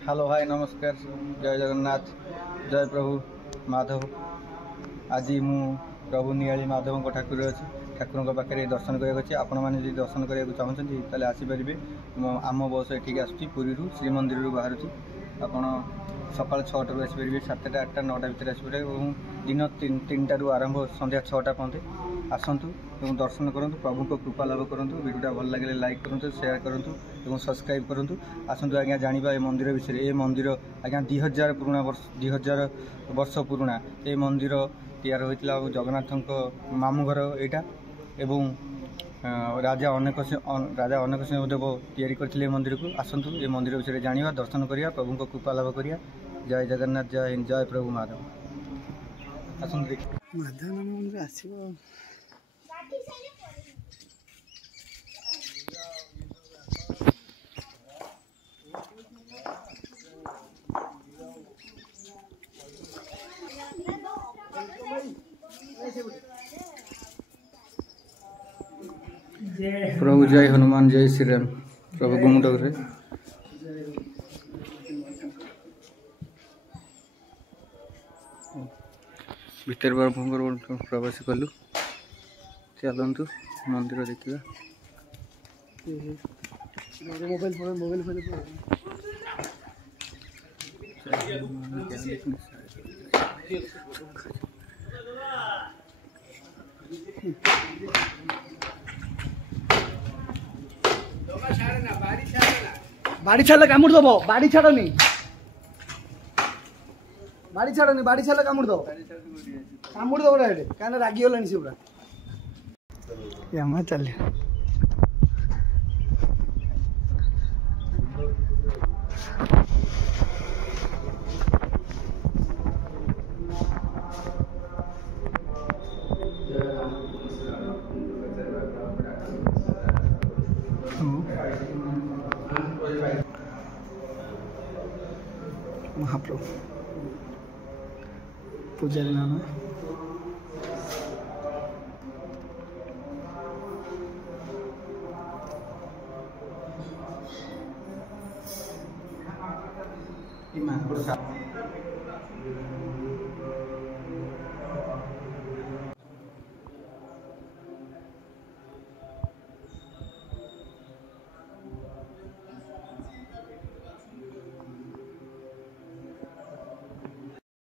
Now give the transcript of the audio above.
hello भाई नमस्कार जय जगन्नाथ जय प्रभु माधव आज मु प्रभु नियाली माधव ठाकुर अच्छी ठाकुर पाखे दर्शन कराया आपण मैंने दर्शन कराया चाहते तेल आसपारे आम बस एठिक आसूरी श्रीमंदिर बाहर आपण सकाल 6टार आसपारे 7टा 8टा 9टा भितर आसपारे दिन 3टारू आरंभ संध्या 6टा पर्यंत आसतु और दर्शन करूँ प्रभु को कृपा लाभ करूँ वीडियो भल लगे लाइक करूँ शेयर करूँ और सब्सक्राइब करूँ आसतु आज्ञा जाना ये मंदिर विषय ये मंदिर आज्ञा 2000 पुराना वर्ष 2000 वर्ष पुराना ये मंदिर तैयार होता जगन्नाथ मामू घर यहाँ एवं राजा अनेक सिंह देव तैयारी करते मंदिर को आसतु ये मंदिर विषय जाना दर्शन करिया प्रभु को कृपा लाभ करिया जय जगन्नाथ जय हिंद जय प्रभु माधव आसतु माधव आसो प्रभु जय हनुमान जय श्री राम प्रभु गुमुटक भीतर प्रभु प्रवेश कलु चलतु मंदिर देखा बाड़ी छाड़े कामुड़ दब बाड़ी छाड़नी बाड़ी छाड़े कामुड़ दब डायरेक्ट कहीं रागी गलानी से पूरा चल महाप्रभु पूजारी नाम है मानपुर